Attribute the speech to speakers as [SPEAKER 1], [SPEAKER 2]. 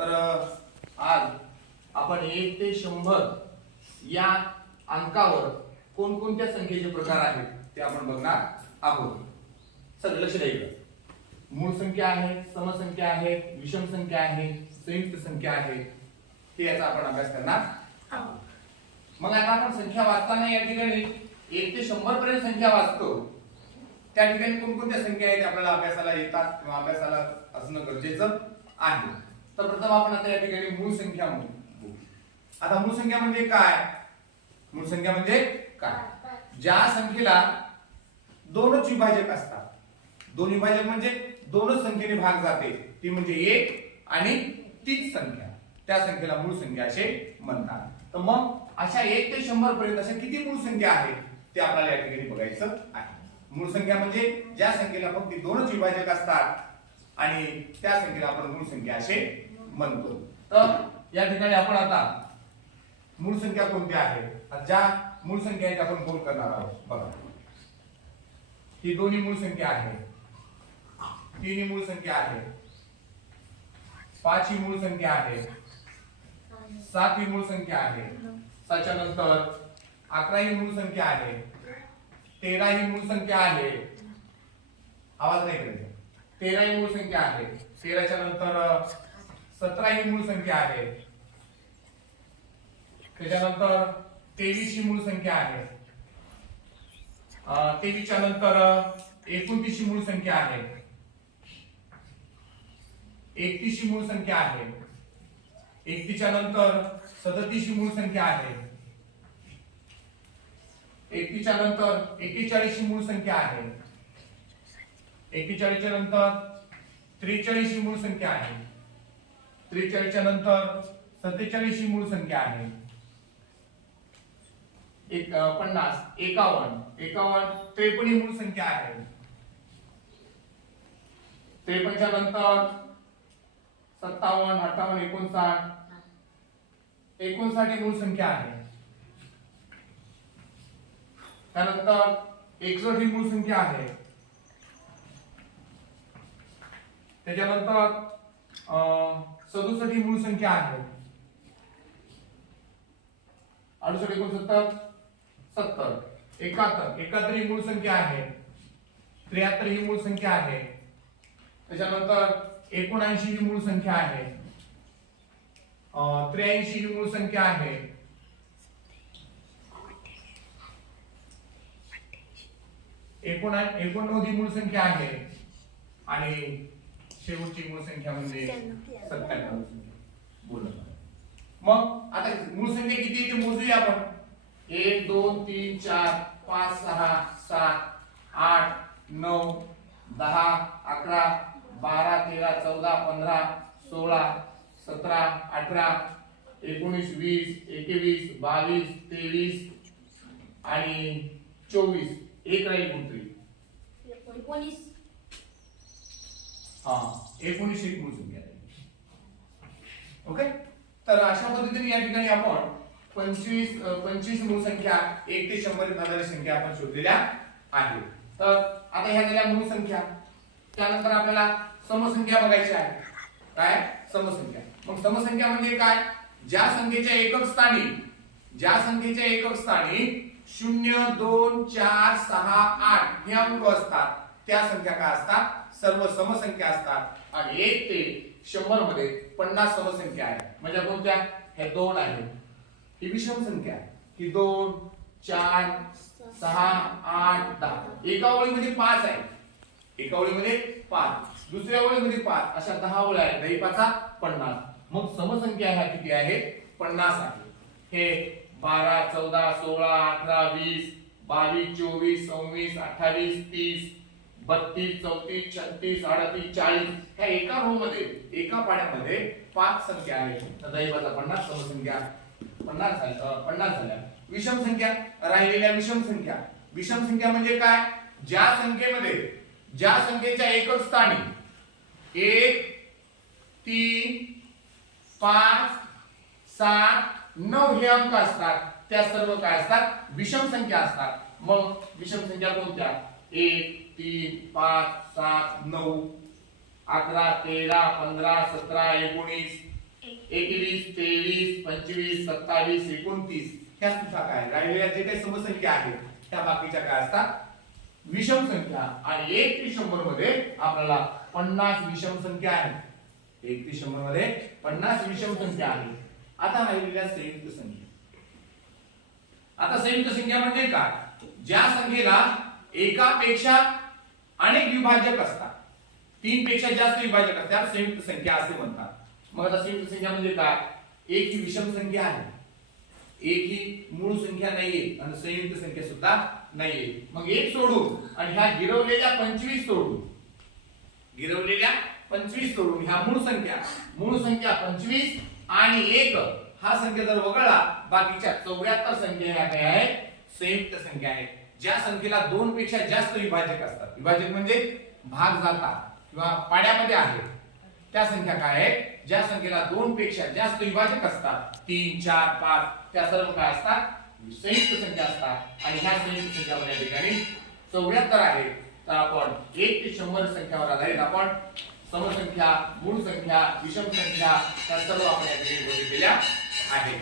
[SPEAKER 1] तर आज आपण एक ते शंभर या अंकावर कोणकोणत्या संख्येचे प्रकार आहेत ते आपण बघणार आहोत. सगळं लक्ष द्यायचं मूळ संख्या आहे समसंख्या आहे विषम संख्या आहे संयुक्त संख्या आहे. हे याचा आपण अभ्यास करणार आहोत. मग आता आपण संख्या वाचताना या ठिकाणी एक ते शंभर पर्यंत संख्या वाचतो. त्या ठिकाणी कोणकोणत्या संख्या आहेत आपल्याला अभ्यासाला येतात किंवा अभ्यासाला असणं गरजेचं आहे. तर प्रथम आपण आता या ठिकाणी मूळ संख्या म्हणू. आता मूळ संख्या म्हणजे काय? मूळ संख्या म्हणजे काय? ज्या संख्येला दोनच विभाजक असतात. दोन विभाजक म्हणजे दोनच संख्येने भाग जाते. ती म्हणजे एक आणि तीच संख्या. त्या संख्येला मूळ संख्या असे म्हणतात. तर मग अशा एक ते शंभर पर्यंत अशा किती मूळ संख्या आहेत? ते आपल्याला या ठिकाणी बघायचं आहे. मूळ संख्या म्हणजे ज्या संख्येला फक्त दोनच विभाजक असतात आणि त्या संख्येला आपण मूळ संख्या असे म्हणतो. तर या ठिकाणी आपण आता मूळ संख्या कोणत्या आहेत ज्या मूळ संख्या आहेत आपण गोल करणार आहोत? बघा. ही दोन्ही मूळ संख्या आहे. तीन मूळ संख्या आहे. पाच ही मूळ संख्या आहे. सात ही मूळ संख्या आहे. त्याच्यानंतर अकरा ही मूळ संख्या आहे. तेरा ही मूळ संख्या आहे. आवाज नाही करायचा तेरा ही मूळ संख्या आहे. तेराच्या नंतर सतरा ही मूळ संख्या आहे. त्याच्यानंतर तेवीस ही मूळ संख्या आहे. तेवीसच्या नंतर एकोणतीस ही मूळ संख्या आहे. एकतीस ही मूळ संख्या आहे. एकतीसच्या नंतर सदतीस ही मूळ संख्या आहे. एकतीसच्या नंतर एकेचाळीस ही मूळ संख्या आहे. एकेचाळीसच्या नंतर त्रेचाळीस ही मूळ संख्या आहे. त्रेचाळीसच्या नंतर सत्तेचाळीस ही मूळ संख्या आहे. एक पन्नास एकावन्न एकावन्न त्रेपन्न ही मूळ संख्या आहे. त्रेपन्नच्या नंतर सत्तावन्न अठ्ठावन्न एकोणसाठ एकोणसाठ ही मूळ संख्या आहे. त्यानंतर एकसष्ट ही मूळ संख्या आहे. त्याच्यानंतर अं, सदुसष्ट ही मूळ संख्या आहे. अडुसष्ट एकोणसत्तर सत्तर एकाहत्तर. एकाहत्तर ही मूळ संख्या आहे. त्र्याहत्तर ही मूळ संख्या आहे. त्याच्यानंतर एकोणऐंशी ही मूळ संख्या आहे. त्र्याऐंशी ही मूळ संख्या आहे. एकोणा एकोणनव्वद ही मूळ संख्या आहे. आणि शेवटची मूळ संख्या म्हणजे सत्त्याण्णव. बोला. मग आता मूळ संख्या किती आहे ते मोजूया आपण. एक दोन तीन चार पाच सहा सात आठ नऊ दहा अकरा बारा तेरा चौदा पंधरा सोळा सतरा अठरा एकोणीस वीस एकवीस बावीस तेवीस आणि चोवीस. एक राहील कोणतरी?
[SPEAKER 2] एकोणीस.
[SPEAKER 1] हा एकोणीस एक आहे. ओके तर अशा पद्धतीने या ठिकाणी आपण पंचवीस पंचवीस मूळ संख्या एक ते शंभर जाणारी संख्या आपण शोधलेल्या आहे तर आता ह्या गेल्या मूळ संख्या. त्यानंतर आपल्याला समसंख्या बघायची आहे. काय? समसंख्या. मग समसंख्या म्हणजे काय? ज्या संख्येच्या एकक स्थानी ज्या संख्येच्या एकक स्थानी शून्य दोन चार सहा आठ हे अंक असतात. त्या संख्या काय असतात? सर्व समसंख्या असतात. आणि एक ते शंभरमध्ये पन्नास समसंख्या आहे म्हणजे कोणत्या? हे दोन आहेत. ही विषम संख्या आहे. ही दोन चार सहा आठ दहा. एका ओळीमध्ये पाच आहे एका ओळीमध्ये पाच. दुसऱ्या ओळीमध्ये पाच. अशा दहा ओळ्या आहेत. दही पाचा पन्नास. मग समसंख्या ह्या किती आहे? पन्नास आहे. हे बारा चौदा सोळा अठरा वीस बावीस चोवीस सव्वीस अठ्ठावीस तीस बत्तीस चौतीस छत्तीस अडतीस चाळीस ह्या एका रो मध्ये एका पाण्यामध्ये पाच संख्या आहेत दैवाचा पन्नास समसंख्या पन्नास झाल्या पन्नास झाल्या. विषम संख्या राहिलेल्या विषम संख्या. विषम संख्या म्हणजे काय? ज्या संख्येमध्ये ज्या संख्येच्या एकच स्थानी एक तीन पाच सात नऊ हे अंक असतात. त्या सर्व काय असतात? विषम संख्या असतात. मग विषम संख्या कोणत्या? एक तीन पाच सात नऊ अकरा तेरा पंधरा सतरा एकोणीस एकवीस तेवीस पंचवीस सत्तावीस एकोणतीस. ह्या सुद्धा काय? राहिलेल्या जे काही समसंख्या आहेत त्या बाकीच्या काय असतात? विषम संख्या. आणि एक ते शंभरमध्ये आपल्याला पन्नास विषम संख्या आहेत. एक ते शंभरमध्ये पन्नास विषम संख्या आहे आता राहिलेल्या संयुक्त संख्या. आता संयुक्त संख्या म्हणजे काय? ज्या संख्येला एकापेक्षा अनेक विभाजक असतात. तीन पेक्षा जास्त विभाजक असतात. संयुक्त संख्या असे म्हणतात. मग आता संयुक्त संख्या म्हणजे काय? एक ही विषम संख्या आहे. एक ही मूळ संख्या नाहीये. आणि संयुक्त संख्या सुद्धा नाहीये. मग एक सोडून आणि ह्या गिरवलेल्या पंचवीस सोडून. गिरवलेल्या पंचवीस सोडून ह्या मूळ संख्या. मूळ संख्या पंचवीस आणि एक. हा संख्या जर वगळला बाकीच्या चौऱ्याहत्तर संख्या ह्या काय आहेत? संयुक्त संख्या आहेत. ज्या संख्येला दोन पेक्षा जास्त विभाजक असतात. विभाजक म्हणजे भाग जाता किंवा पाड्यामध्ये आहेत त्या संख्या काय आहेत? ज्या संख्येला दोन पेक्षा जास्त विभाजक असतात तीन चार पाच त्या सर्व काय असतात? संयुक्त संख्या असतात. आणि ह्या संयुक्त संख्यामध्ये या ठिकाणी चौऱ्याहत्तर आहेत तर आपण एक ते शंभर संख्यावर आधारित आपण समसंख्या मूळ संख्या विषम संख्या त्या सर्व आपण या ठिकाणी बघितलेल्या आहेत.